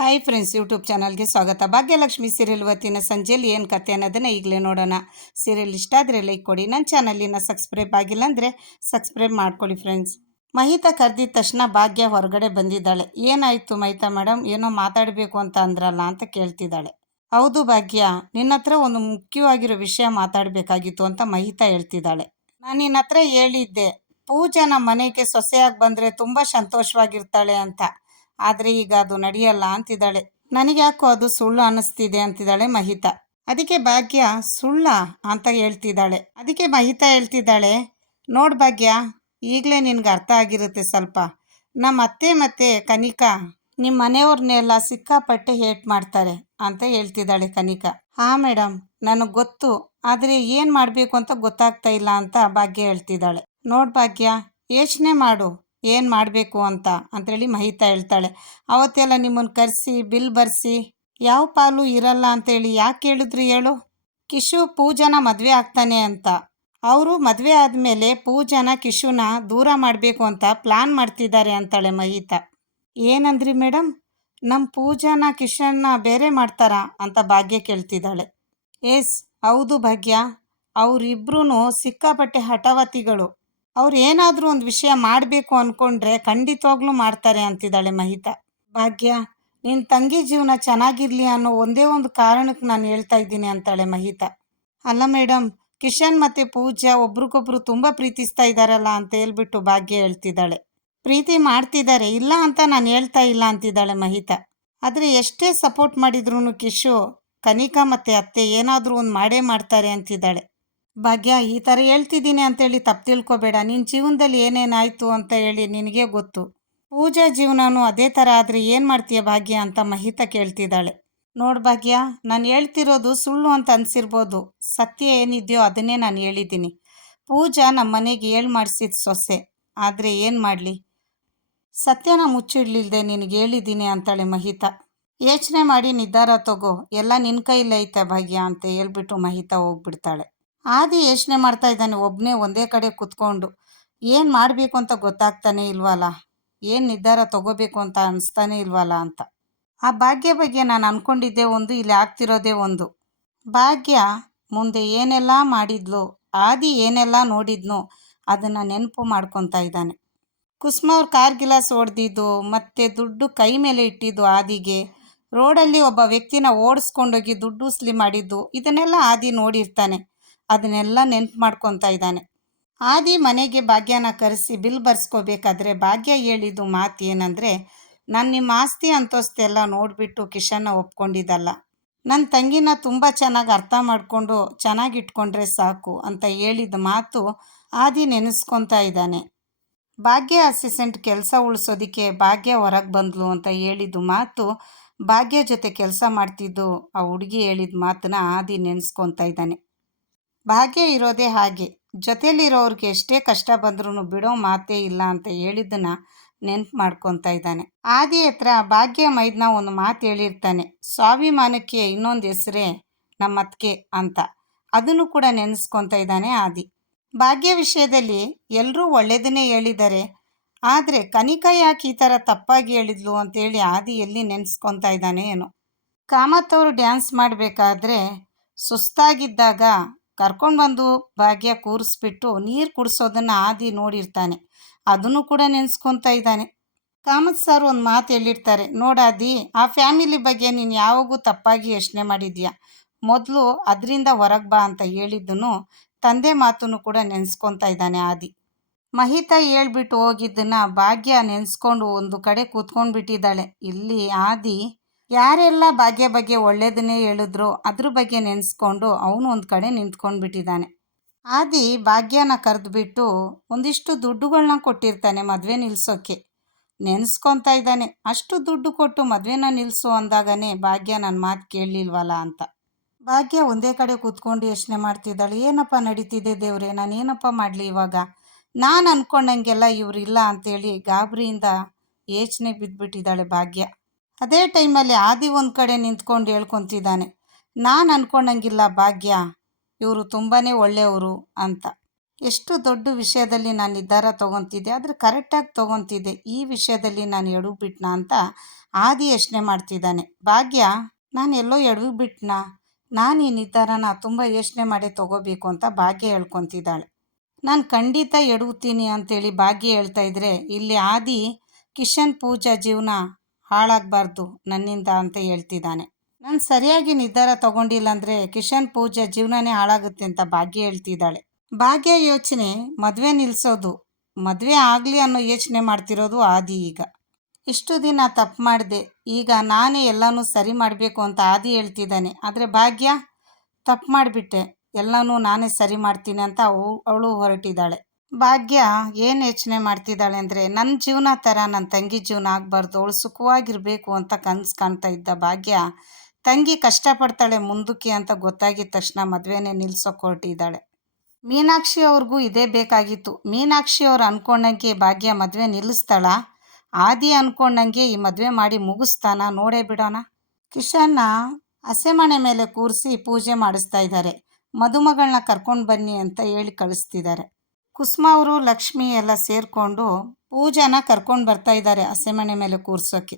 Hi friends, YouTube ಚಾನಲ್ಗೆ ಸ್ವಾಗತ. Bhagyalakshmi serial ಇವತ್ತಿನ ಸಂಜೆಯಲ್ಲಿ ಏನು ಕತೆ ಅನ್ನೋದನ್ನು ಈಗಲೇ ನೋಡೋಣ. ಸೀರಿಯಲ್ ಇಷ್ಟ ಆದರೆ ಲೈಕ್ ಕೊಡಿ. ನನ್ನ ಚಾನಲಿನ ಸಬ್ಸ್ಕ್ರೈಬ್ ಆಗಿಲ್ಲ ಅಂದರೆ ಸಬ್ಸ್ಕ್ರೈಬ್ ಮಾಡ್ಕೊಳ್ಳಿ ಫ್ರೆಂಡ್ಸ್. ಮಹಿತಾ ಕರೆದಿದ್ದ ತಕ್ಷಣ ಭಾಗ್ಯ ಹೊರಗಡೆ ಬಂದಿದ್ದಾಳೆ. ಏನಾಯಿತು ಮಹಿತಾ ಮೇಡಮ್, ಏನೋ ಮಾತಾಡಬೇಕು ಅಂತ ಅಂದ್ರಲ್ಲ ಅಂತ ಕೇಳ್ತಿದ್ದಾಳೆ. ಹೌದು ಭಾಗ್ಯ, ನಿನ್ನ ಹತ್ರ ಒಂದು ಮುಖ್ಯವಾಗಿರೋ ವಿಷಯ ಮಾತಾಡಬೇಕಾಗಿತ್ತು ಅಂತ ಮಹಿತಾ ಹೇಳ್ತಿದ್ದಾಳೆ. ನಾನು ನಿನ್ನ ಹತ್ರ ಹೇಳಿದ್ದೆ, ಪೂಜಾ ನಮ್ಮ ಮನೆಗೆ ಸೊಸೆಯಾಗಿ ಬಂದರೆ ತುಂಬ ಸಂತೋಷವಾಗಿರ್ತಾಳೆ ಅಂತ. ಆದರೆ ಈಗ ಅದು ನಡೆಯಲ್ಲ ಅಂತಿದ್ದಾಳೆ. ನನಗೆ ಯಾಕೋ ಅದು ಸುಳ್ಳು ಅನ್ನಿಸ್ತಿದೆ ಅಂತಿದ್ದಾಳೆ ಮಹಿತಾ. ಅದಕ್ಕೆ ಭಾಗ್ಯ ಸುಳ್ಳ ಅಂತ ಹೇಳ್ತಿದ್ದಾಳೆ. ಅದಕ್ಕೆ ಮಹಿತಾ ಹೇಳ್ತಿದ್ದಾಳೆ, ನೋಡ್ ಭಾಗ್ಯ, ಈಗಲೇ ನಿನ್ಗೆ ಅರ್ಥ ಆಗಿರುತ್ತೆ ಸ್ವಲ್ಪ. ನಮ್ಮ ಅತ್ತೆ ಮತ್ತೆ ಕನಿಕಾ ನಿಮ್ಮ ಮನೆಯವ್ರನ್ನೆಲ್ಲ ಸಿಕ್ಕಾಪಟ್ಟೆ ಹೇಟ್ ಮಾಡ್ತಾರೆ ಅಂತ ಹೇಳ್ತಿದ್ದಾಳೆ ಕನಿಕಾ. ಹಾ ಮೇಡಮ್, ನನಗೆ ಗೊತ್ತು, ಆದರೆ ಏನು ಮಾಡಬೇಕು ಅಂತ ಗೊತ್ತಾಗ್ತಾ ಇಲ್ಲ ಅಂತ ಭಾಗ್ಯ ಹೇಳ್ತಿದ್ದಾಳೆ. ನೋಡ್ ಭಾಗ್ಯ, ಯೋಚನೆ ಮಾಡು ಏನು ಮಾಡಬೇಕು ಅಂತ ಅಂತೇಳಿ ಮಹಿತಾ ಹೇಳ್ತಾಳೆ. ಅವತ್ತೆಲ್ಲ ನಿಮ್ಮನ್ನು ಕರೆಸಿ ಬಿಲ್ ಬರೆಸಿ ಯಾವ ಪಾಲು ಇರಲ್ಲ ಅಂತೇಳಿ ಯಾಕೆ ಹೇಳಿದ್ರಿ ಹೇಳು? ಕಿಶು ಪೂಜಾನ ಮದುವೆ ಆಗ್ತಾನೆ ಅಂತ. ಅವರು ಮದುವೆ ಆದಮೇಲೆ ಪೂಜಾನ ಕಿಶುನ ದೂರ ಮಾಡಬೇಕು ಅಂತ ಪ್ಲಾನ್ ಮಾಡ್ತಿದ್ದಾರೆ ಅಂತಾಳೆ ಮಹಿತಾ. ಏನಂದ್ರಿ ಮೇಡಮ್, ನಮ್ಮ ಪೂಜಾನ ಕಿಶನ್ನ ಬೇರೆ ಮಾಡ್ತಾರಾ ಅಂತ ಭಾಗ್ಯ ಕೇಳ್ತಿದ್ದಾಳೆ. ಎಸ್ ಹೌದು ಭಾಗ್ಯ, ಅವರಿಬ್ರೂ ಸಿಕ್ಕಾಪಟ್ಟೆ ಹಠವತಿಗಳು. ಅವ್ರು ಏನಾದರೂ ಒಂದು ವಿಷಯ ಮಾಡಬೇಕು ಅಂದ್ಕೊಂಡ್ರೆ ಖಂಡಿತವಾಗ್ಲೂ ಮಾಡ್ತಾರೆ ಅಂತಿದ್ದಾಳೆ ಮಹಿತಾ. ಭಾಗ್ಯ, ನಿನ್ನ ತಂಗಿ ಜೀವನ ಚೆನ್ನಾಗಿರಲಿ ಅನ್ನೋ ಒಂದೇ ಒಂದು ಕಾರಣಕ್ಕೆ ನಾನು ಹೇಳ್ತಾ ಇದ್ದೀನಿ ಅಂತಾಳೆ ಮಹಿತಾ. ಅಲ್ಲ ಮೇಡಮ್, ಕಿಶನ್ ಮತ್ತು ಪೂಜಾ ಒಬ್ರಿಗೊಬ್ರು ತುಂಬ ಪ್ರೀತಿಸ್ತಾ ಇದ್ದಾರಲ್ಲ ಅಂತ ಹೇಳ್ಬಿಟ್ಟು ಭಾಗ್ಯ ಹೇಳ್ತಿದ್ದಾಳೆ. ಪ್ರೀತಿ ಮಾಡ್ತಿದ್ದಾರೆ, ಇಲ್ಲ ಅಂತ ನಾನು ಹೇಳ್ತಾ ಇಲ್ಲ ಅಂತಿದ್ದಾಳೆ ಮಹಿತಾ. ಆದರೆ ಎಷ್ಟೇ ಸಪೋರ್ಟ್ ಮಾಡಿದ್ರು ಕಿಶು ಕನಿಕಾ ಮತ್ತು ಅತ್ತೆ ಏನಾದರೂ ಒಂದು ಮಾಡೇ ಮಾಡ್ತಾರೆ ಅಂತಿದ್ದಾಳೆ. ಭಾಗ್ಯ, ಈ ಥರ ಹೇಳ್ತಿದ್ದೀನಿ ಅಂತೇಳಿ ತಪ್ಪು ತಿಳ್ಕೊಬೇಡ. ನಿನ್ನ ಜೀವನದಲ್ಲಿ ಏನೇನಾಯಿತು ಅಂತ ಹೇಳಿ ನಿನಗೆ ಗೊತ್ತು. ಪೂಜಾ ಜೀವನನೂ ಅದೇ ಥರ ಆದರೆ ಏನು ಮಾಡ್ತೀಯ ಭಾಗ್ಯ ಅಂತ ಮಹಿತಾ ಕೇಳ್ತಿದ್ದಾಳೆ. ನೋಡು ಭಾಗ್ಯ, ನಾನು ಹೇಳ್ತಿರೋದು ಸುಳ್ಳು ಅಂತ ಅನಿಸಿರ್ಬೋದು, ಸತ್ಯ ಏನಿದೆಯೋ ಅದನ್ನೇ ನಾನು ಹೇಳಿದ್ದೀನಿ. ಪೂಜಾ ನಮ್ಮ ಮನೆಗೆ ಹೇಳಿ ಮಾಡಿಸಿದ ಸೊಸೆ, ಆದರೆ ಏನು ಮಾಡಲಿ, ಸತ್ಯನ ಮುಚ್ಚಿಡ್ಲಿಲ್ದೆ ನಿನಗೆ ಹೇಳಿದ್ದೀನಿ ಅಂತಾಳೆ ಮಹಿತಾ. ಯೋಚನೆ ಮಾಡಿ ನಿರ್ಧಾರ ತಗೋ, ಎಲ್ಲ ನಿನ್ನ ಕೈಲೈತೆ ಭಾಗ್ಯ ಅಂತ ಹೇಳ್ಬಿಟ್ಟು ಮಹಿತಾ ಹೋಗ್ಬಿಡ್ತಾಳೆ. ಆದಿ ಯೋಚನೆ ಮಾಡ್ತಾ ಇದ್ದಾನೆ ಒಬ್ಬನೇ ಒಂದೇ ಕಡೆ ಕುತ್ಕೊಂಡು. ಏನು ಮಾಡಬೇಕು ಅಂತ ಗೊತ್ತಾಗ್ತಾನೆ ಇಲ್ವಲ್ಲ, ಏನು ನಿರ್ಧಾರ ತಗೋಬೇಕು ಅಂತ ಅನಿಸ್ತಾನೆ ಇಲ್ವಲ್ಲ ಅಂತ. ಆ ಭಾಗ್ಯ ಬಗ್ಗೆ ನಾನು ಅಂದ್ಕೊಂಡಿದ್ದೆ ಒಂದು, ಇಲ್ಲಿ ಆಗ್ತಿರೋದೇ ಒಂದು. ಭಾಗ್ಯ ಮುಂದೆ ಏನೆಲ್ಲ ಮಾಡಿದ್ಲು, ಆದಿ ಏನೆಲ್ಲ ನೋಡಿದ್ನೋ ಅದನ್ನು ನೆನಪು ಮಾಡ್ಕೊತಾ ಇದ್ದಾನೆ. ಕುಸುಮ ಅವ್ರ ಕಾರ್ ಗಿಲಾಸ್ ಹೊಡೆದಿದ್ದು ಮತ್ತು ದುಡ್ಡು ಕೈ ಮೇಲೆ ಇಟ್ಟಿದ್ದು ಆದಿಗೆ, ರೋಡಲ್ಲಿ ಒಬ್ಬ ವ್ಯಕ್ತಿನ ಓಡಿಸ್ಕೊಂಡೋಗಿ ದುಡ್ಡು ಉಸ್ಲಿ ಮಾಡಿದ್ದು, ಇದನ್ನೆಲ್ಲ ಆದಿ ನೋಡಿರ್ತಾನೆ. ಅದನ್ನೆಲ್ಲ ನೆನ್ಪು ಮಾಡ್ಕೊತಾ ಇದ್ದಾನೆ. ಆದಿ ಮನೆಗೆ ಭಾಗ್ಯನ ಕರೆಸಿ ಬಿಲ್ ಬರ್ಸ್ಕೋಬೇಕಾದ್ರೆ ಭಾಗ್ಯ ಹೇಳಿದ್ದು ಮಾತು ಏನಂದರೆ, ನಾನು ನಿಮ್ಮ ಆಸ್ತಿ ಅಂತಸ್ತೆಲ್ಲ ನೋಡಿಬಿಟ್ಟು ಕಿಶನ್ನ ಒಪ್ಕೊಂಡಿದ್ದಲ್ಲ, ನನ್ನ ತಂಗಿನ ತುಂಬ ಚೆನ್ನಾಗಿ ಅರ್ಥ ಮಾಡಿಕೊಂಡು ಚೆನ್ನಾಗಿ ಇಟ್ಕೊಂಡ್ರೆ ಸಾಕು ಅಂತ ಹೇಳಿದ ಮಾತು ಆದಿ ನೆನೆಸ್ಕೊತಾ ಇದ್ದಾನೆ. ಭಾಗ್ಯ ಅಸಿಸ್ಟೆಂಟ್ ಕೆಲಸ ಉಳಿಸೋದಕ್ಕೆ ಭಾಗ್ಯ ಹೊರಗೆ ಬಂದ್ಲು ಅಂತ ಹೇಳಿದ್ದು ಮಾತು, ಭಾಗ್ಯ ಜೊತೆ ಕೆಲಸ ಮಾಡ್ತಿದ್ದು ಆ ಹುಡುಗಿ ಹೇಳಿದ ಮಾತನ್ನ ಆದಿ ನೆನೆಸ್ಕೊತಾ ಇದ್ದಾನೆ. ಭಾಗ್ಯ ಇರೋದೇ ಹಾಗೆ, ಜೊತೆಲಿರೋರಿಗೆ ಎಷ್ಟೇ ಕಷ್ಟ ಬಂದ್ರೂ ಬಿಡೋ ಮಾತೇ ಇಲ್ಲ ಅಂತ ಹೇಳಿದ್ದನ್ನು ನೆನ್ಪು ಮಾಡ್ಕೊತಾ ಇದ್ದಾನೆ. ಆದಿ ಹತ್ರ ಭಾಗ್ಯ ಮೈದ್ನ ಒಂದು ಮಾತು ಹೇಳಿರ್ತಾನೆ, ಸ್ವಾಭಿಮಾನಕ್ಕೆ ಇನ್ನೊಂದು ಹೆಸರೇ ನಮ್ಮ ಅತ್ತಿಗೆ ಅಂತ. ಅದನ್ನು ಕೂಡ ನೆನೆಸ್ಕೊತಾ ಇದ್ದಾನೆ ಆದಿ. ಭಾಗ್ಯ ವಿಷಯದಲ್ಲಿ ಎಲ್ಲರೂ ಒಳ್ಳೆಯದನ್ನೇ ಹೇಳಿದ್ದಾರೆ, ಆದರೆ ಕನಿಕಾ ಯಾಕೆ ಈ ಥರ ತಪ್ಪಾಗಿ ಹೇಳಿದ್ಲು ಅಂತೇಳಿ ಆದಿ ಎಲ್ಲಿ ನೆನೆಸ್ಕೊತಾ ಇದ್ದಾನೆ ಏನೋ. ಕಾಮತ್ ಅವರು ಡ್ಯಾನ್ಸ್ ಮಾಡಬೇಕಾದ್ರೆ ಸುಸ್ತಾಗಿದ್ದಾಗ ಕರ್ಕೊಂಡು ಬಂದು ಭಾಗ್ಯ ಕೂರಿಸ್ಬಿಟ್ಟು ನೀರು ಕುಡಿಸೋದನ್ನು ಆದಿ ನೋಡಿರ್ತಾನೆ, ಅದನ್ನು ಕೂಡ ನೆನೆಸ್ಕೊತಾ ಇದ್ದಾನೆ. ಕಾಮತ್ ಸರ್ ಒಂದು ಮಾತು ಹೇಳಿರ್ತಾರೆ, ನೋಡಾದಿ, ಆ ಫ್ಯಾಮಿಲಿ ಬಗ್ಗೆ ನೀನು ಯಾವಾಗೂ ತಪ್ಪಾಗಿ ಯೋಚನೆ ಮಾಡಿದ್ಯಾ, ಮೊದಲು ಅದರಿಂದ ಹೊರಗೆ ಬಾ ಅಂತ ಹೇಳಿದ್ದನು ತಂದೆ ಮಾತನ್ನು ಕೂಡ ನೆನೆಸ್ಕೊತಾ ಇದ್ದಾನೆ ಆದಿ. ಮಹಿತಾ ಹೇಳ್ಬಿಟ್ಟು ಹೋಗಿದ್ದನ್ನು ಭಾಗ್ಯ ನೆನೆಸ್ಕೊಂಡು ಒಂದು ಕಡೆ ಕೂತ್ಕೊಂಡ್ಬಿಟ್ಟಿದ್ದಾಳೆ. ಇಲ್ಲಿ ಆದಿ ಯಾರೆಲ್ಲ ಭಾಗ್ಯ ಬಗ್ಗೆ ಒಳ್ಳೆಯದನ್ನೇ ಹೇಳಿದ್ರು ಅದ್ರ ಬಗ್ಗೆ ನೆನೆಸ್ಕೊಂಡು ಅವನು ಒಂದು ಕಡೆ ನಿಂತ್ಕೊಂಡ್ಬಿಟ್ಟಿದ್ದಾನೆ. ಆದಿ ಭಾಗ್ಯನ ಕರೆದುಬಿಟ್ಟು ಒಂದಿಷ್ಟು ದುಡ್ಡುಗಳನ್ನ ಕೊಟ್ಟಿರ್ತಾನೆ ಮದುವೆ ನಿಲ್ಲಿಸೋಕ್ಕೆ. ನೆನೆಸ್ಕೊತಾ ಇದ್ದಾನೆ, ಅಷ್ಟು ದುಡ್ಡು ಕೊಟ್ಟು ಮದುವೆನ ನಿಲ್ಲಿಸು ಅಂದಾಗನೇ ಭಾಗ್ಯ ನನ್ನ ಮಾತು ಕೇಳಲಿಲ್ವಲ್ಲ ಅಂತ. ಭಾಗ್ಯ ಒಂದೇ ಕಡೆ ಕೂತ್ಕೊಂಡು ಯೋಚನೆ ಮಾಡ್ತಿದ್ದಾಳೆ, ಏನಪ್ಪ ನಡೀತಿದೆ ದೇವ್ರೆ, ನಾನು ಏನಪ್ಪ ಮಾಡಲಿ ಇವಾಗ, ನಾನು ಅಂದ್ಕೊಂಡಂಗೆಲ್ಲ ಇವರಿಲ್ಲ ಅಂತೇಳಿ ಗಾಬರಿಯಿಂದ ಯೋಚನೆ ಬಿದ್ದುಬಿಟ್ಟಿದ್ದಾಳೆ ಭಾಗ್ಯ. ಅದೇ ಟೈಮಲ್ಲಿ ಆದಿ ಒಂದು ಕಡೆ ನಿಂತ್ಕೊಂಡು ಹೇಳ್ಕೊತಿದ್ದಾನೆ, ನಾನು ಅಂದ್ಕೊಂಡಂಗಿಲ್ಲ ಭಾಗ್ಯ, ಇವರು ತುಂಬಾ ಒಳ್ಳೆಯವರು ಅಂತ. ಎಷ್ಟು ದೊಡ್ಡ ವಿಷಯದಲ್ಲಿ ನಾನು ನಿರ್ಧಾರ ತೊಗೊತಿದ್ದೆ, ಆದರೆ ಕರೆಕ್ಟಾಗಿ ತೊಗೊತಿದ್ದೆ, ಈ ವಿಷಯದಲ್ಲಿ ನಾನು ಎಡವ್ಬಿಟ್ನಾ ಅಂತ ಆದಿ ಯೋಚನೆ ಮಾಡ್ತಿದ್ದಾನೆ. ಭಾಗ್ಯ, ನಾನು ಎಲ್ಲೋ ಎಡವಿಬಿಟ್ನಾ, ನಾನು ಈ ನಿರ್ಧಾರನ ತುಂಬ ಯೋಚನೆ ಮಾಡಿ ತಗೋಬೇಕು ಅಂತ ಭಾಗ್ಯ ಹೇಳ್ಕೊತಿದ್ದಾಳೆ. ನಾನು ಖಂಡಿತ ಎಡವುತ್ತೀನಿ ಅಂತೇಳಿ ಭಾಗ್ಯ ಹೇಳ್ತಾ ಇದ್ರೆ ಇಲ್ಲಿ ಆದಿ ಕಿಶನ್ ಪೂಜಾ ಜೀವನ ಹಾಳಾಗಬಾರ್ದು ನನ್ನಿಂದ ಅಂತ ಹೇಳ್ತಿದ್ದಾನೆ. ನಾನು ಸರಿಯಾಗಿ ನಿರ್ಧಾರ ತಗೊಂಡಿಲ್ಲ ಅಂದರೆ ಕಿಶನ್ ಪೂಜಾ ಜೀವನನೇ ಹಾಳಾಗುತ್ತೆ ಅಂತ ಭಾಗ್ಯ ಹೇಳ್ತಿದ್ದಾಳೆ. ಭಾಗ್ಯ ಯೋಚನೆ ಮದುವೆ ನಿಲ್ಲಿಸೋದು, ಮದುವೆ ಆಗಲಿ ಅನ್ನೋ ಯೋಚನೆ ಮಾಡ್ತಿರೋದು ಆದಿ. ಈಗ ಇಷ್ಟು ದಿನ ತಪ್ಪು ಮಾಡಿದೆ, ಈಗ ನಾನೇ ಎಲ್ಲನೂ ಸರಿ ಮಾಡಬೇಕು ಅಂತ ಆದಿ ಹೇಳ್ತಿದ್ದಾನೆ. ಆದರೆ ಭಾಗ್ಯ, ತಪ್ಪು ಮಾಡಿಬಿಟ್ಟೆ, ಎಲ್ಲನೂ ನಾನೇ ಸರಿ ಮಾಡ್ತೀನಿ ಅಂತ ಅವಳು ಹೊರಟಿದ್ದಾಳೆ. ಭಾಗ್ಯ ಏನು ಯೋಚನೆ ಮಾಡ್ತಿದ್ದಾಳೆ ಅಂದರೆ ನನ್ನ ಜೀವನ ಥರ ನನ್ನ ತಂಗಿ ಜೀವನ ಆಗಬಾರ್ದು, ಅವಳು ಸುಖವಾಗಿರಬೇಕು ಅಂತ ಕನಸು ಕಾಣ್ತಾ ಇದ್ದ ಭಾಗ್ಯ ತಂಗಿ ಕಷ್ಟಪಡ್ತಾಳೆ ಮುಂದಕ್ಕೆ ಅಂತ ಗೊತ್ತಾಗಿದ್ದ ತಕ್ಷಣ ಮದುವೆನೇ ನಿಲ್ಸೋಕೆ ಹೊರಟಿದ್ದಾಳೆ. ಮೀನಾಕ್ಷಿ ಅವ್ರಿಗೂ ಇದೇ ಬೇಕಾಗಿತ್ತು. ಮೀನಾಕ್ಷಿ ಅವ್ರು ಅಂದ್ಕೊಂಡಂಗೆ ಭಾಗ್ಯ ಮದುವೆ ನಿಲ್ಲಿಸ್ತಾಳ, ಆದಿ ಅಂದ್ಕೊಂಡಂಗೆ ಈ ಮದುವೆ ಮಾಡಿ ಮುಗಿಸ್ತಾನ, ನೋಡೇ ಬಿಡೋಣ. ಕಿಶನ್ನ ಹಸೆಮಣೆ ಮೇಲೆ ಕೂರಿಸಿ ಪೂಜೆ ಮಾಡಿಸ್ತಾ ಇದ್ದಾರೆ. ಮದುಮಗಳನ್ನ ಕರ್ಕೊಂಡು ಬನ್ನಿ ಅಂತ ಹೇಳಿ ಕಳಿಸ್ತಿದ್ದಾರೆ. ಕುಸುಮ ಅವರು ಲಕ್ಷ್ಮಿ ಎಲ್ಲ ಸೇರಿಕೊಂಡು ಪೂಜಾನ ಕರ್ಕೊಂಡು ಬರ್ತಾ ಇದ್ದಾರೆ ಹಸೆಮಣೆ ಮೇಲೆ ಕೂರ್ಸೋಕ್ಕೆ.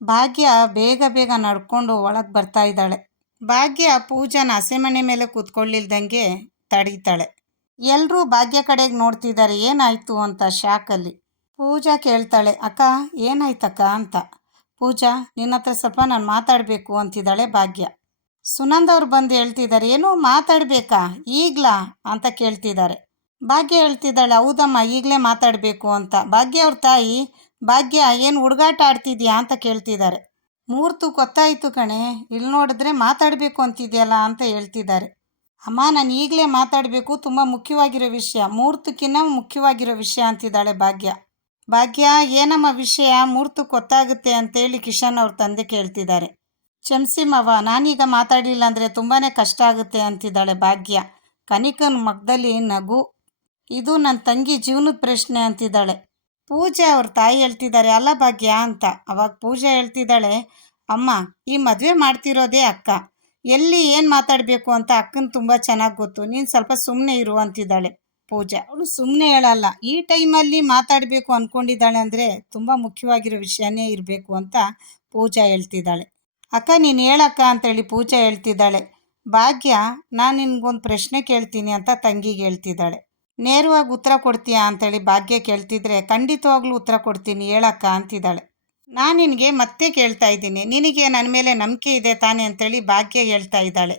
ಭಾಗ್ಯ ಬೇಗ ಬೇಗ ನಡ್ಕೊಂಡು ಒಳಗೆ ಬರ್ತಾ ಇದ್ದಾಳೆ. ಭಾಗ್ಯ ಪೂಜಾನ ಹಸೆಮಣೆ ಮೇಲೆ ಕೂತ್ಕೊಳ್ಳಿಲ್ದಂಗೆ ತಡೀತಾಳೆ. ಎಲ್ಲರೂ ಭಾಗ್ಯ ಕಡೆಗೆ ನೋಡ್ತಿದ್ದಾರೆ, ಏನಾಯಿತು ಅಂತ ಶಾಕಲ್ಲಿ. ಪೂಜಾ ಕೇಳ್ತಾಳೆ, ಅಕ್ಕ ಏನಾಯ್ತಕ್ಕ ಅಂತ. ಪೂಜಾ, ನಿನ್ನ ಹತ್ರ ಸ್ವಲ್ಪ ನಾನು ಮಾತಾಡಬೇಕು ಅಂತಿದ್ದಾಳೆ ಭಾಗ್ಯ. ಸುನಂದವ್ರು ಬಂದು ಹೇಳ್ತಿದ್ದಾರೆ, ಏನೋ ಮಾತಾಡಬೇಕಾ ಈಗ್ಲಾ ಅಂತ ಕೇಳ್ತಿದ್ದಾರೆ. ಭಾಗ್ಯ ಹೇಳ್ತಿದ್ದಾಳೆ, ಹೌದಮ್ಮ ಈಗಲೇ ಮಾತಾಡಬೇಕು ಅಂತ. ಭಾಗ್ಯ ಅವ್ರ ತಾಯಿ, ಭಾಗ್ಯ ಏನು ಹುಡುಗಾಟ ಆಡ್ತಿದ್ಯಾ ಅಂತ ಕೇಳ್ತಿದ್ದಾರೆ. ಮೂರ್ತು ಗೊತ್ತಾಯಿತು ಕಣೆ, ಇಲ್ಲಿ ನೋಡಿದ್ರೆ ಮಾತಾಡಬೇಕು ಅಂತಿದೆಯಲ್ಲ ಅಂತ ಹೇಳ್ತಿದ್ದಾರೆ. ಅಮ್ಮ ನಾನು ಈಗಲೇ ಮಾತಾಡಬೇಕು, ತುಂಬ ಮುಖ್ಯವಾಗಿರೋ ವಿಷಯ, ಮೂರ್ತಕ್ಕಿಂತ ಮುಖ್ಯವಾಗಿರೋ ವಿಷಯ ಅಂತಿದ್ದಾಳೆ ಭಾಗ್ಯ. ಭಾಗ್ಯ, ಏನಮ್ಮ ವಿಷಯ, ಮೂರ್ತು ಗೊತ್ತಾಗುತ್ತೆ ಅಂತೇಳಿ ಕಿಶನ್ ಅವ್ರ ತಂದೆ ಕೇಳ್ತಿದ್ದಾರೆ. ಕ್ಷಮಿಸಿಮವ್ವ, ನಾನೀಗ ಮಾತಾಡಲಿಲ್ಲ ಅಂದರೆ ತುಂಬಾ ಕಷ್ಟ ಆಗುತ್ತೆ ಅಂತಿದ್ದಾಳೆ ಭಾಗ್ಯ. ಕನಿಕನ ಮಗದಲ್ಲಿ ನಗು. ಇದು ನನ್ನ ತಂಗಿ ಜೀವನದ ಪ್ರಶ್ನೆ ಅಂತಿದ್ದಾಳೆ. ಪೂಜಾ ಅವ್ರ ತಾಯಿ ಹೇಳ್ತಿದ್ದಾರೆ, ಅಲ್ಲ ಭಾಗ್ಯ ಅಂತ. ಅವಾಗ ಪೂಜಾ ಹೇಳ್ತಿದ್ದಾಳೆ, ಅಮ್ಮ ಈ ಮದುವೆ ಮಾಡ್ತಿರೋದೇ ಅಕ್ಕ, ಎಲ್ಲಿ ಏನು ಮಾತಾಡಬೇಕು ಅಂತ ಅಕ್ಕನ ತುಂಬ ಚೆನ್ನಾಗಿ ಗೊತ್ತು, ನೀನು ಸ್ವಲ್ಪ ಸುಮ್ಮನೆ ಇರು ಅಂತಿದ್ದಾಳೆ ಪೂಜಾ. ಅವಳು ಸುಮ್ಮನೆ ಹೇಳಲ್ಲ, ಈ ಟೈಮಲ್ಲಿ ಮಾತಾಡಬೇಕು ಅಂದ್ಕೊಂಡಿದ್ದಾಳೆ ಅಂದರೆ ತುಂಬ ಮುಖ್ಯವಾಗಿರೋ ವಿಷಯನೇ ಇರಬೇಕು ಅಂತ ಪೂಜಾ ಹೇಳ್ತಿದ್ದಾಳೆ. ಅಕ್ಕ ನೀನು ಹೇಳಕ್ಕ ಅಂತೇಳಿ ಪೂಜಾ ಹೇಳ್ತಿದ್ದಾಳೆ. ಭಾಗ್ಯ, ನಾನು ನಿನ್ಗೊಂದು ಪ್ರಶ್ನೆ ಕೇಳ್ತೀನಿ ಅಂತ ತಂಗಿಗೆ ಹೇಳ್ತಿದ್ದಾಳೆ. ನೇರವಾಗಿ ಉತ್ತರ ಕೊಡ್ತೀಯಾ ಅಂತೇಳಿ ಭಾಗ್ಯ ಕೇಳ್ತಿದ್ರೆ, ಖಂಡಿತವಾಗ್ಲೂ ಉತ್ತರ ಕೊಡ್ತೀನಿ ಹೇಳಕ್ಕ ಅಂತಿದ್ದಾಳೆ. ನಾನು ನಿನಗೆ ಮತ್ತೆ ಕೇಳ್ತಾ ಇದ್ದೀನಿ, ನಿನಗೆ ನನ್ನ ಮೇಲೆ ನಂಬಿಕೆ ಇದೆ ತಾನೇ ಅಂತೇಳಿ ಭಾಗ್ಯ ಹೇಳ್ತಾ ಇದ್ದಾಳೆ.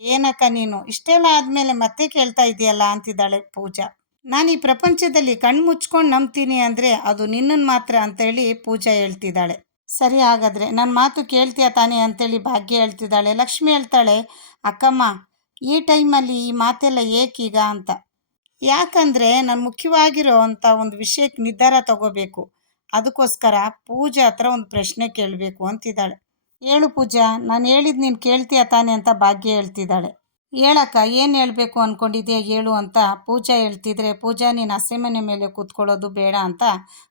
ಏನಕ್ಕ ನೀನು ಇಷ್ಟೆಲ್ಲ ಆದಮೇಲೆ ಮತ್ತೆ ಕೇಳ್ತಾ ಇದೆಯಲ್ಲ ಅಂತಿದ್ದಾಳೆ ಪೂಜಾ. ನಾನು ಈ ಪ್ರಪಂಚದಲ್ಲಿ ಕಣ್ಣು ಮುಚ್ಕೊಂಡು ನಂಬ್ತೀನಿ ಅಂದರೆ ಅದು ನಿನ್ನನ್ನು ಮಾತ್ರ ಅಂತೇಳಿ ಪೂಜಾ ಹೇಳ್ತಿದ್ದಾಳೆ. ಸರಿ, ಹಾಗಾದರೆ ನನ್ನ ಮಾತು ಕೇಳ್ತೀಯ ತಾನೇ ಅಂತೇಳಿ ಭಾಗ್ಯ ಹೇಳ್ತಿದ್ದಾಳೆ. ಲಕ್ಷ್ಮಿ ಹೇಳ್ತಾಳೆ, ಅಕ್ಕಮ್ಮ ಈ ಟೈಮಲ್ಲಿ ಈ ಮಾತೆಲ್ಲ ಏಕೀಗ ಅಂತ. ಯಾಕಂದರೆ ನಾನು ಮುಖ್ಯವಾಗಿರೋ ಅಂಥ ಒಂದು ವಿಷಯಕ್ಕೆ ನಿರ್ಧಾರ ತಗೋಬೇಕು, ಅದಕ್ಕೋಸ್ಕರ ಪೂಜಾ ಹತ್ರ ಒಂದು ಪ್ರಶ್ನೆ ಕೇಳಬೇಕು ಅಂತಿದ್ದಾಳೆ. ಹೇಳು ಪೂಜಾ, ನಾನು ಹೇಳಿದ್ದು ನೀನು ಕೇಳ್ತೀಯ ತಾನೆ ಅಂತ ಭಾಗ್ಯ ಹೇಳ್ತಿದ್ದಾಳೆ. ಹೇಳಕ್ಕ, ಏನು ಹೇಳಬೇಕು ಅಂದ್ಕೊಂಡಿದ್ಯಾ ಹೇಳು ಅಂತ ಪೂಜಾ ಹೇಳ್ತಿದ್ರೆ, ಪೂಜಾ ನೀನು ಹಸೆಮಣೆ ಮೇಲೆ ಕೂತ್ಕೊಳ್ಳೋದು ಬೇಡ ಅಂತ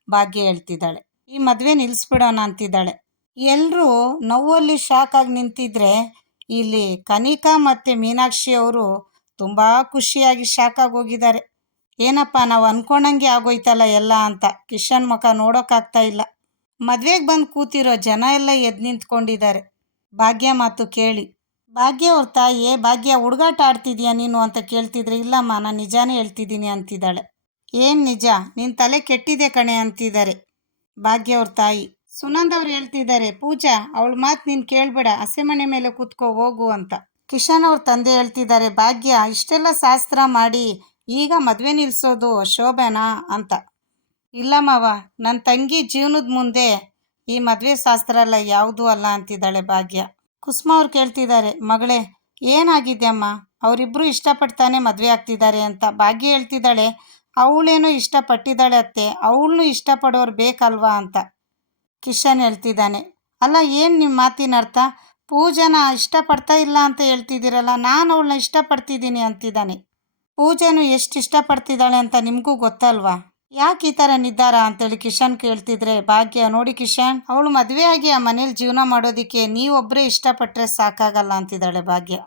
ಭಾಗ್ಯ ಹೇಳ್ತಿದ್ದಾಳೆ. ಈ ಮದುವೆ ನಿಲ್ಲಿಸ್ಬಿಡೋಣ ಅಂತಿದ್ದಾಳೆ. ಎಲ್ಲರೂ ನೋವಲ್ಲಿ ಶಾಕ್ ಆಗಿ ನಿಂತಿದ್ರೆ ಇಲ್ಲಿ ಕನಿಕಾ ಮತ್ತು ಮೀನಾಕ್ಷಿ ಅವರು ತುಂಬ ಖುಷಿಯಾಗಿ ಶಾಕ್ ಆಗಿ ಹೋಗಿದ್ದಾರೆ. ಏನಪ್ಪ ನಾವು ಅಂದ್ಕೊಂಡಂಗೆ ಆಗೋಯ್ತಲ್ಲ ಎಲ್ಲ ಅಂತ ಕಿಶನ್ ಮುಖ ನೋಡೋಕ್ಕಾಗ್ತಾ ಇಲ್ಲ. ಮದುವೆಗೆ ಬಂದು ಕೂತಿರೋ ಜನ ಎಲ್ಲ ಎದ್ದು ನಿಂತ್ಕೊಂಡಿದ್ದಾರೆ ಭಾಗ್ಯ ಮಾತು ಕೇಳಿ. ಭಾಗ್ಯ ಅವ್ರ ತಾಯಿ, ಭಾಗ್ಯ ಹುಡುಗಾಟ ಆಡ್ತಿದ್ಯಾ ನೀನು ಅಂತ ಕೇಳ್ತಿದ್ರೆ, ಇಲ್ಲಮ್ಮ ನಾನು ನಿಜಾನೇ ಹೇಳ್ತಿದ್ದೀನಿ ಅಂತಿದ್ದಾಳೆ. ಏನು ನಿಜ, ನಿನ್ನ ತಲೆ ಕೆಟ್ಟಿದೆ ಕಣೆ ಅಂತಿದ್ದಾರೆ ಭಾಗ್ಯ ಅವ್ರ ತಾಯಿ. ಸುನಂದವ್ರು ಹೇಳ್ತಿದ್ದಾರೆ, ಪೂಜಾ ಅವಳ ಮಾತು ನೀನು ಕೇಳಬೇಡ, ಹಸೆಮಣೆ ಮೇಲೆ ಕೂತ್ಕೋ ಹೋಗು ಅಂತ. ಕಿಶನ್ ಅವ್ರ ತಂದೆ ಹೇಳ್ತಿದ್ದಾರೆ, ಭಾಗ್ಯ ಇಷ್ಟೆಲ್ಲ ಶಾಸ್ತ್ರ ಮಾಡಿ ಈಗ ಮದುವೆ ನಿಲ್ಲಿಸೋದು ಶೋಭೆನಾ ಅಂತ. ಇಲ್ಲಮ್ಮವ, ನನ್ನ ತಂಗಿ ಜೀವನದ ಮುಂದೆ ಈ ಮದುವೆ ಶಾಸ್ತ್ರ ಎಲ್ಲ ಯಾವುದೂ ಅಲ್ಲ ಅಂತಿದ್ದಾಳೆ ಭಾಗ್ಯ. ಕುಸುಮ ಅವ್ರು ಕೇಳ್ತಿದ್ದಾರೆ, ಮಗಳೇ ಏನಾಗಿದೆ ಅಮ್ಮ, ಅವರಿಬ್ಬರು ಇಷ್ಟಪಡ್ತಾನೆ ಮದುವೆ ಆಗ್ತಿದ್ದಾರೆ ಅಂತ. ಭಾಗ್ಯ ಹೇಳ್ತಿದ್ದಾಳೆ, ಅವಳೇನೋ ಇಷ್ಟಪಟ್ಟಿದ್ದಾಳೆ ಅತ್ತೆ, ಅವಳನ್ನೂ ಇಷ್ಟಪಡೋರು ಬೇಕಲ್ವಾ ಅಂತ. ಕಿಶನ್ ಹೇಳ್ತಿದ್ದಾನೆ, ಅಲ್ಲ ಏನು ನಿಮ್ಮ ಮಾತಿನ ಅರ್ಥ, ಪೂಜಾನ ಇಷ್ಟಪಡ್ತಾ ಇಲ್ಲ ಅಂತ ಹೇಳ್ತಿದ್ದೀರಲ್ಲ, ನಾನು ಅವಳನ್ನ ಇಷ್ಟಪಡ್ತಿದ್ದೀನಿ ಅಂತಿದ್ದಾನೆ. ಪೂಜಾನು ಎಷ್ಟು ಇಷ್ಟಪಡ್ತಿದ್ದಾಳೆ ಅಂತ ನಿಮಗೂ ಗೊತ್ತಲ್ವಾ, ಯಾಕೆ ಈ ಥರ ನಿರ್ಧಾರ ಅಂತೇಳಿ ಕಿಶನ್ ಕೇಳ್ತಿದ್ರೆ, ಭಾಗ್ಯ ನೋಡಿ ಕಿಶನ್, ಅವಳು ಮದುವೆ ಆಗಿ ಆ ಮನೇಲಿ ಜೀವನ ಮಾಡೋದಕ್ಕೆ ನೀವೊಬ್ಬರೇ ಇಷ್ಟಪಟ್ಟರೆ ಸಾಕಾಗಲ್ಲ ಅಂತಿದ್ದಾಳೆ ಭಾಗ್ಯ.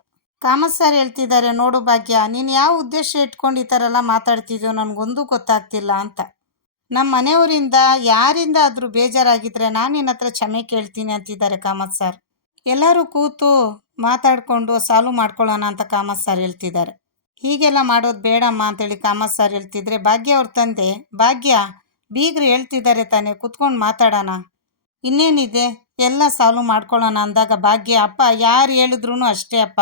ಕಾಮತ್ ಸರ್ ಹೇಳ್ತಿದ್ದಾರೆ, ನೋಡು ಭಾಗ್ಯ, ನೀನು ಯಾವ ಉದ್ದೇಶ ಇಟ್ಕೊಂಡು ಈ ಥರ ಎಲ್ಲ ಮಾತಾಡ್ತಿದ್ಯೋ ನನಗೊಂದು ಗೊತ್ತಾಗ್ತಿಲ್ಲ ಅಂತ. ನಮ್ಮ ಮನೆಯವರಿಂದ ಯಾರಿಂದ ಆದರೂ ಬೇಜಾರಾಗಿದ್ದರೆ ನಾನು ನಿನ್ನ ಹತ್ರ ಕ್ಷಮೆ ಕೇಳ್ತೀನಿ ಅಂತಿದ್ದಾರೆ ಕಾಮತ್ ಸರ್. ಎಲ್ಲರೂ ಕೂತು ಮಾತಾಡಿಕೊಂಡು ಸಾಲ್ವ್ ಮಾಡ್ಕೊಳ್ಳೋಣ ಅಂತ ಕಾಮತ್ ಸರ್ ಹೇಳ್ತಿದ್ದಾರೆ. ಹೀಗೆಲ್ಲ ಮಾಡೋದು ಬೇಡಮ್ಮ ಅಂತೇಳಿ ಕಾಮತ್ ಸರ್ ಹೇಳ್ತಿದ್ರೆ, ಭಾಗ್ಯ ಅವ್ರ ತಂದೆ, ಭಾಗ್ಯ ಬೀಗರು ಹೇಳ್ತಿದ್ದಾರೆ ತಾನೇ, ಕುತ್ಕೊಂಡು ಮಾತಾಡೋಣ, ಇನ್ನೇನಿದೆ ಎಲ್ಲ ಸಾಲ್ವ್ ಮಾಡ್ಕೊಳ್ಳೋಣ ಅಂದಾಗ ಭಾಗ್ಯ, ಅಪ್ಪ ಯಾರು ಹೇಳಿದ್ರು ಅಷ್ಟೇ ಅಪ್ಪ,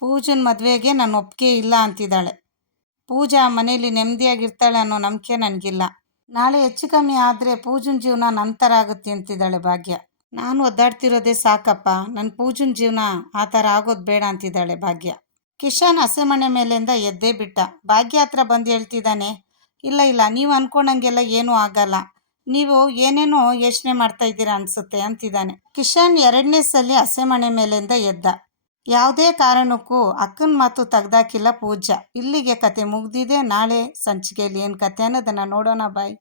ಪೂಜನ ಮದುವೆಗೆ ನಾನು ಒಪ್ಪಿಗೆ ಇಲ್ಲ ಅಂತಿದ್ದಾಳೆ. ಪೂಜಾ ಮನೇಲಿ ನೆಮ್ಮದಿಯಾಗಿರ್ತಾಳೆ ಅನ್ನೋ ನಂಬಿಕೆ ನನಗಿಲ್ಲ. ನಾಳೆ ಹೆಚ್ಚು ಕಮ್ಮಿ ಆದರೆ ಪೂಜನ ಜೀವನ ನಂತರ ಆಗುತ್ತೆ ಅಂತಿದ್ದಾಳೆ ಭಾಗ್ಯ. ನಾನು ಒದ್ದಾಡ್ತಿರೋದೇ ಸಾಕಪ್ಪ, ನನ್ನ ಪೂಜನ ಜೀವನ ಆ ಥರ ಆಗೋದು ಬೇಡ ಅಂತಿದ್ದಾಳೆ ಭಾಗ್ಯ. ಕಿಶನ್ ಹಸೆಮಣೆ ಮೇಲಿಂದ ಎದ್ದೇ ಬಿಟ್ಟ. ಭಾಗ್ಯ ಹತ್ರ ಬಂದು ಹೇಳ್ತಿದ್ದಾನೆ, ಇಲ್ಲ ಇಲ್ಲ, ನೀವು ಅಂದ್ಕೊಂಡಂಗೆಲ್ಲ ಏನೂ ಆಗಲ್ಲ, ನೀವು ಏನೇನೋ ಯೋಚನೆ ಮಾಡ್ತಾ ಇದ್ದೀರಾ ಅನಿಸುತ್ತೆ ಅಂತಿದ್ದಾನೆ. ಕಿಶನ್ 2ನೇ ಸಲ ಹಸೆಮಣೆ ಮೇಲಿಂದ ಎದ್ದ. ಯಾವುದೇ ಕಾರಣಕ್ಕೂ ಅಕ್ಕನ ಮಾತು ತೆಗ್ದಾಕಿಲ್ಲ ಪೂಜಾ. ಇಲ್ಲಿಗೆ ಕತೆ ಮುಗ್ದಿದೆ. ನಾಳೆ ಸಂಚಿಕೆಯಲ್ಲಿ ಏನು ಕತೆ ಅನ್ನೋದನ್ನು ನೋಡೋಣ. ಬಾಯ್.